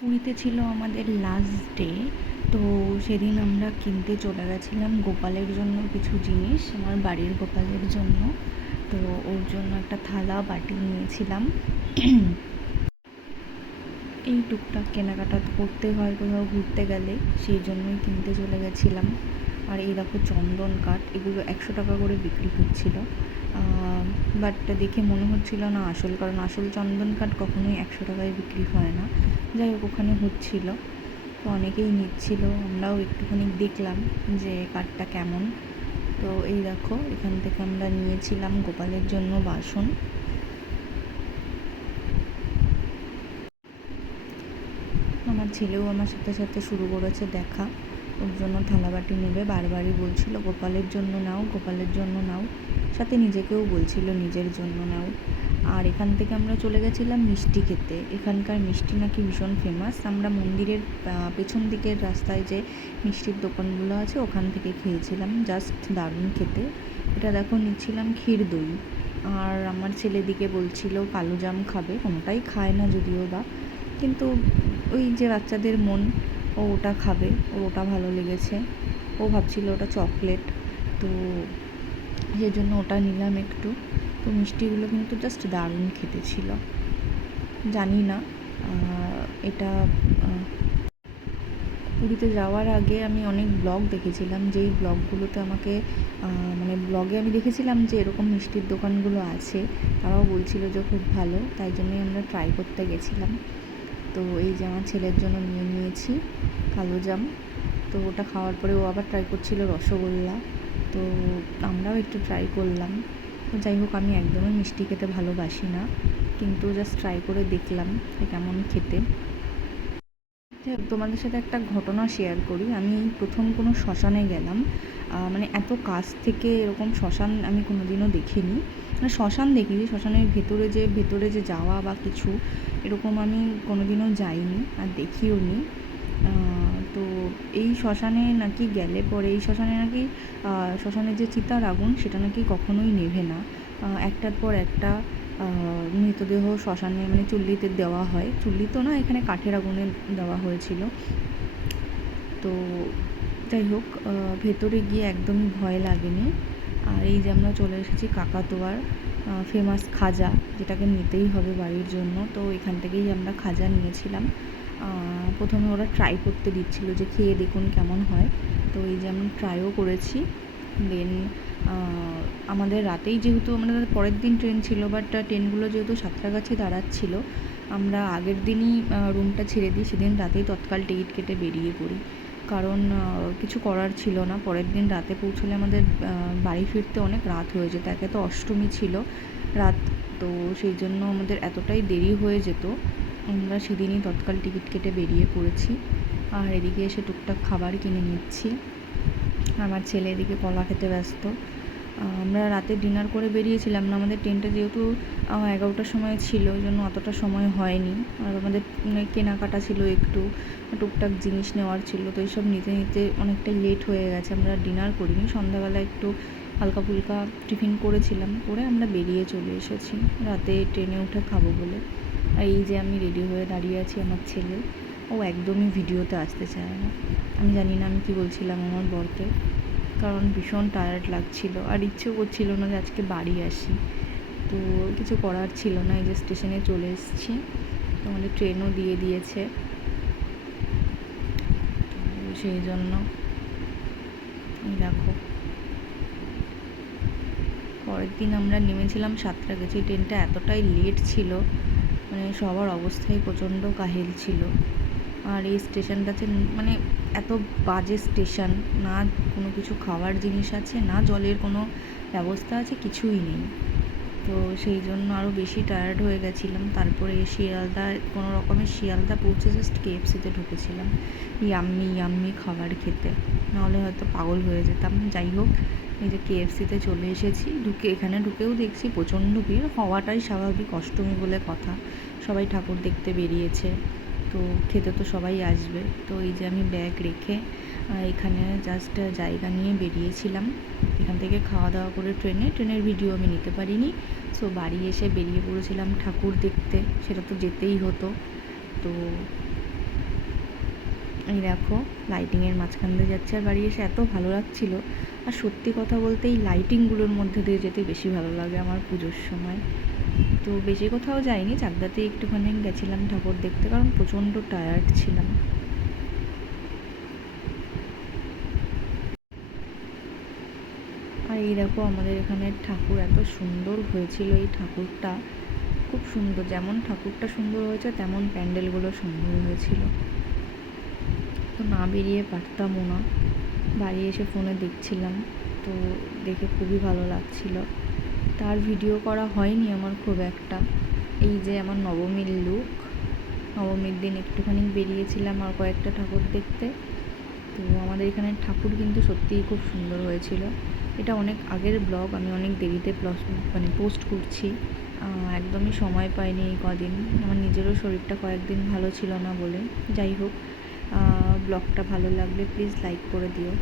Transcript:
পুরীতে ছিল আমাদের লাস্ট ডে। তো সেদিন আমরা কিনতে চলে গেছিলাম গোপালের জন্য কিছু জিনিস, আমার বাড়ির গোপালের জন্য। তো ওর জন্য একটা থালা বাটি নিয়েছিলাম। এই টুকটাক কেনাকাটা তো করতে হয় কোথাও ঘুরতে গেলে, সেই জন্যই কিনতে চলে গেছিলাম। আর এই দেখো চন্দন কাঠ, এগুলো 100 টাকা করে বিক্রি হচ্ছিল। বাট দেখে মনে হচ্ছিল না আসল, কারণ আসল চন্দন কাঠ কখনোই 100 টাকায় বিক্রি হয় না। যাই হোক, ওখানে হচ্ছিল, তো অনেকেই নিচ্ছিল, আমরাও একটুখানি দেখলাম যে কাঠটা কেমন। তো এই দেখো, এখান থেকে আমরা নিয়েছিলাম গোপালের জন্য বাসন। আমার ছেলেও আমার সাথে সাথে শুরু করেছে দেখা, ওর জন্য থালাবাটি নেবে, বারবারই বলছিল গোপালের জন্য নাও, গোপালের জন্য নাও, সাথে নিজেকেও বলছিল নিজের জন্য নাও। আর এখান থেকে আমরা চলে গেছিলাম মিষ্টি খেতে। এখানকার মিষ্টি নাকি ভীষণ ফেমাস। আমরা মন্দিরের পেছন দিকের রাস্তায় যে মিষ্টির দোকানগুলো আছে ওখান থেকে খেয়েছিলাম, জাস্ট দারুণ খেতে। এটা দেখো, নিচ্ছিলাম ক্ষীর দই, আর আমার ছেলেদিকে বলছিল কালো জাম খাবে, কোনোটাই খায় না যদিও বা, কিন্তু ওই যে বাচ্চাদের মন, ও ওটা খাবে, ওটা ভালো লেগেছে, ও ভাবছিল ওটা চকলেট, তো সেই জন্য ওটা নিলাম একটু। তো মিষ্টিগুলো কিন্তু জাস্ট দারুণ খেতে ছিল। জানি না এটা পুরীতে যাওয়ার আগে আমি অনেক ব্লগ দেখেছিলাম, যেই ব্লগগুলোতে আমাকে মানে ব্লগে আমি দেখেছিলাম যে এরকম মিষ্টির দোকানগুলো আছে, তারাও বলছিল যে খুব ভালো, তাই জন্যই আমরা ট্রাই করতে গেছিলাম। তো এই যে আমার ছেলের জন্য নিয়ে নিয়েছি কালো জাম। তো ওটা খাওয়ার পরে ও আবার ট্রাই করছিল রসগোল্লা, তো আমরাও একটু ট্রাই করলাম। তো যাই হোক, আমি একদমই মিষ্টি খেতে ভালোবাসি না, কিন্তু জাস্ট ট্রাই করে দেখলাম যে কেমন খেতে। তোমাদের সাথে একটা ঘটনা শেয়ার করি। আমি প্রথম কোনো শ্মশানে গেলাম, মানে এত কাছ থেকে এরকম শ্মশান আমি কোনো দিনও দেখিনি। মানে শ্মশান দেখিনি, শ্মশানের ভেতরে যে যাওয়া বা কিছু এরকম আমি কোনো দিনও যাইনি আর দেখিও নি। তো এই শ্মশানে নাকি গেলে পরে, এই শ্মশানে নাকি শ্মশানের যে চিতার আগুন সেটা নাকি কখনোই নেভে না, একটার পর একটা মৃতদেহ শ্মশানে মানে চুল্লিতে দেওয়া হয়, চুল্লি তো না, এখানে কাঠের আগুনে দেওয়া হয়েছিল। তো যাই হোক, ভেতরে গিয়ে একদমই ভয় লাগেনি। আর এই যে আমরা চলে এসেছি কাকাতুয়ার ফেমাস খাজা, যেটাকে নিতেই হবে বাড়ির জন্য। তো এখান থেকেই আমরা খাজা নিয়েছিলাম। প্রথমে ওরা ট্রাই করতে দিচ্ছিল যে খেয়ে দেখুন কেমন হয়, তো এই যে আমি ট্রাইও করেছি। দেন আমাদের রাতেই, যেহেতু আমাদের পরের দিন ট্রেন ছিল, বাট ট্রেনগুলো যেহেতু সাঁতরাগাছি দাঁড়াচ্ছিল, আমরা আগের দিনই রুমটা ছেড়ে দিই, সেদিন রাতেই তৎকাল টিকিট কেটে বেরিয়ে পড়ি, কারণ কিছু করার ছিল না। পরের দিন রাতে পৌঁছলে আমাদের বাড়ি ফিরতে অনেক রাত হয়ে যেত, একে তো অষ্টমী ছিল রাত, তো সেই জন্য আমাদের এতটাই দেরি হয়ে যেত, আমরা সেদিনই তৎকাল টিকিট কেটে বেরিয়ে পড়েছি। আর এদিকে এসে টুকটাক খাবার কিনে নিচ্ছি, আমার ছেলে এদিকে কলা খেতে ব্যস্ত। আমরা রাতে ডিনার করে বেরিয়েছিলাম না, আমাদের ট্রেনটা যেহেতু 11টার সময় ছিল, ওই জন্য অতটা সময় হয়নি। আর আমাদের কেনাকাটা ছিল, একটু টুকটাক জিনিস নেওয়ার ছিল, তো এইসব নিতে নিতে অনেকটা লেট হয়ে গেছে। আমরা ডিনার করিনি, সন্ধ্যাবেলা একটু হালকা ফুলকা টিফিন করেছিলাম, করে আমরা বেরিয়ে চলে এসেছি রাতে ট্রেনে উঠে খাবো বলে। আর এই যে আমি রেডি হয়ে দাঁড়িয়ে আছি, আমার ছেলে ও একদমই ভিডিওতে আসতে চায় না। আমি জানি না আমি কী বলছিলাম আমার বরকে, কারণ ভীষণ টায়ার্ড লাগছিল আর ইচ্ছেও করছিল না যে আজকে বাড়ি আসি, তো কিছু করার ছিল না। এই যে স্টেশনে চলে এসেছি, আমাদের ট্রেনও দিয়ে দিয়েছে, তো সেই জন্য দেখো, পরের দিন আমরা নেমেছিলাম সাঁতরাগাছি। ট্রেনটা এতটাই লেট ছিল, মানে সবার অবস্থাই প্রচণ্ড কাহিল ছিল। আর এই স্টেশনটাতে মানে এত বাজে স্টেশন, না কোনো কিছু খাওয়ার জিনিস আছে, না জলের কোনো ব্যবস্থা আছে, কিছুই নেই। তো সেই জন্য আরও বেশি টায়ার্ড হয়ে গেছিলাম। তারপরে শিয়ালদা, কোনো রকমের শিয়ালদা পৌঁছে জাস্ট কেএফসিতে ঢুকেছিলাম ইয়াম্মি ইয়াম্মি খাবার খেতে, নাহলে হয়তো পাগল হয়ে যেতাম। যাই হোক, এই যে কেএফসিতে চলে এসেছি, এখানে ঢুকেও দেখছি প্রচণ্ড ভিড়, হওয়াটাই স্বাভাবিক, অষ্টমী বলে কথা, সবাই ঠাকুর দেখতে বেরিয়েছে, তো খেতে তো সবাই আসবে। তো এই যে আমি ব্যাগ রেখে এখানে জাস্ট জায়গা নিয়ে বেরিয়েছিলাম, এখান থেকে খাওয়া দাওয়া করে ট্রেনের ভিডিও আমি নিতে পারিনি। সো বাড়ি এসে বেরিয়ে পড়েছিলাম ঠাকুর দেখতে, সেটা তো যেতেই হতো। তো এই দেখো লাইটিংয়ের মাঝখান দিয়ে যাচ্ছে, আর বাড়ি এসে এত ভালো লাগছিল। আর সত্যি কথা বলতে এই লাইটিংগুলোর মধ্যে দিয়ে যেতে বেশি ভালো লাগে আমার পুজোর সময়। তো বেশি কোথাও যাইনি, চাকদাতেই একটুখানি গেছিলাম ঠাকুর দেখতে, কারণ প্রচণ্ড টায়ার্ড ছিলাম। আর এই দেখো আমাদের এখানে ঠাকুর এত সুন্দর হয়েছিল, এই ঠাকুরটা খুব সুন্দর, যেমন ঠাকুরটা সুন্দর হয়েছে তেমন প্যান্ডেলগুলো সুন্দর হয়েছিল। তো না বেরিয়ে পারতামও না, বাড়ি এসে ফোনে দেখছিলাম, তো দেখে খুবই ভালো লাগছিল। তার ভিডিও করা হয়নি আমার খুব একটা। এই যে আমার নবমীর লুক, নবমীর দিন একটুখানি বেরিয়েছিলাম আর কয়েকটা ঠাকুর দেখতে। তো আমাদের এখানে ঠাকুর কিন্তু সত্যিই খুব সুন্দর হয়েছিল। এটা অনেক আগের ব্লগ, আমি অনেক দেরিতে পোস্ট করছি, একদমই সময় পাইনি এই কদিন, আমার নিজেরও শরীরটা কয়েকদিন ভালো ছিল না বলে। যাই হোক, ব্লগটা ভালো লাগলে প্লিজ লাইক করে দিও।